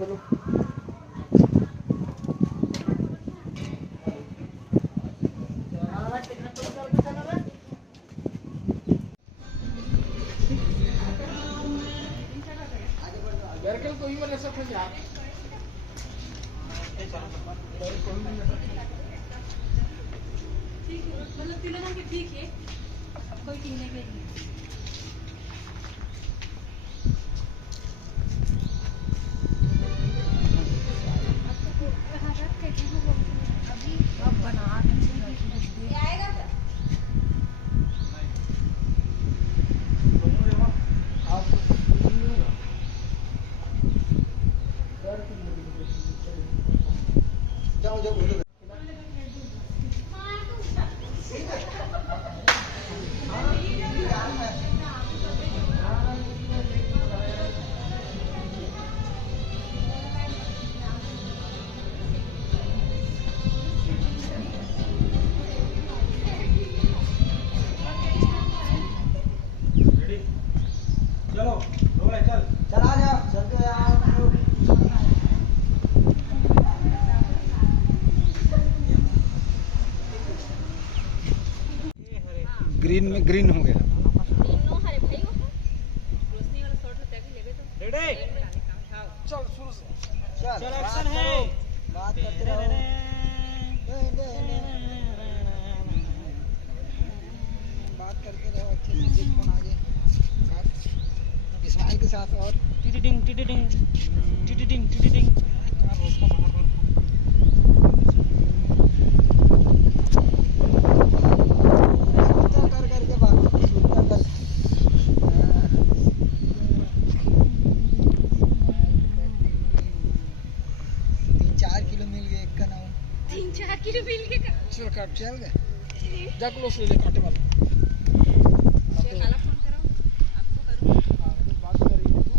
बोलो। कोई मतलब सब ठीक है, मतलब तीनों के ठीक है, कोई टीने के नहीं। अभी अब बना आएगा जाओ जाओ बोलो। चलो चल चल आ जा चलते यार। ग्रीन में ग्रीन हो गया। चल शुरू से चल एक्शन है। बात करते रहो। बात करते रहो अच्छे से। जिस फोन आ जाए इस्माइल के साथ और टिटिडिंग टिटिडिंग टिटिडिंग टिटिडिंग कर करके बात कर। 3-4 किलो मिल गए एक का नाम। 3-4 किलो मिल गए का चल काट चल गए। जा क्लोज ले काटे वाला। खाला फोन करो, आपको करूँ। हां तो बात कर रही है तू।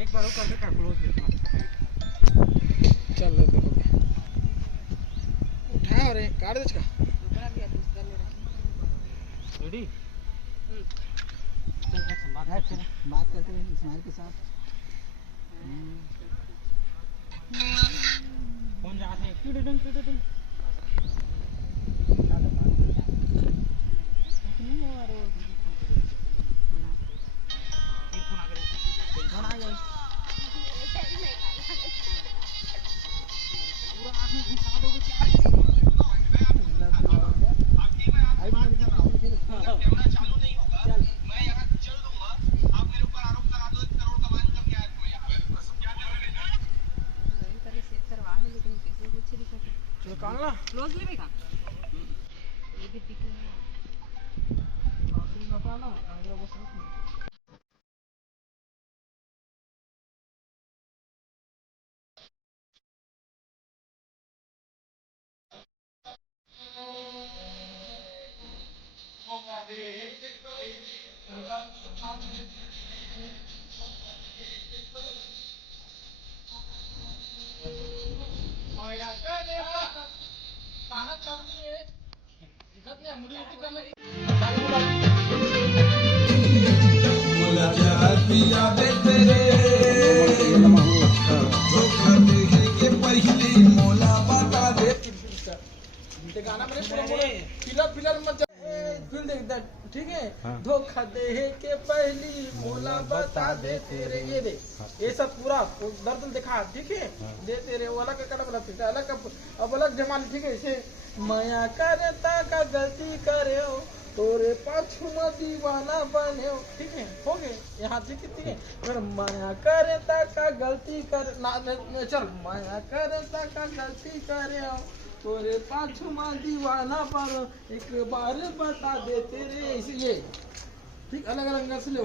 एक बार वो करके का क्लोज देखना। चल ले दो उठा और काट दे इसका। रेडी बात करते हैं इस्माइल के साथ। फोन जहाँ से टिटिडिंग टिटिडिंग क्लोज लेगा ये भी दिख रहा गाना मैंने पूरा फिलर मत फील देख ठीक है। धोखा दे के पहली मोला बता दे तेरे ये दे ये सब पूरा दर्द दिखा ठीक है। दे तेरे वाला का कलम रखते अलग अब अलग जमाने ठीक है। इसे माया करता का गलती करे तोरे पाछू में दीवाना बने ठीक है। हो गए यहाँ से कितनी है फिर माया करता का गलती कर ना चल माया करता का गलती करे तोरे पाछू में दीवाना पर एक बार बता दे तेरे ये ठीक अलग अलग नस्ल हो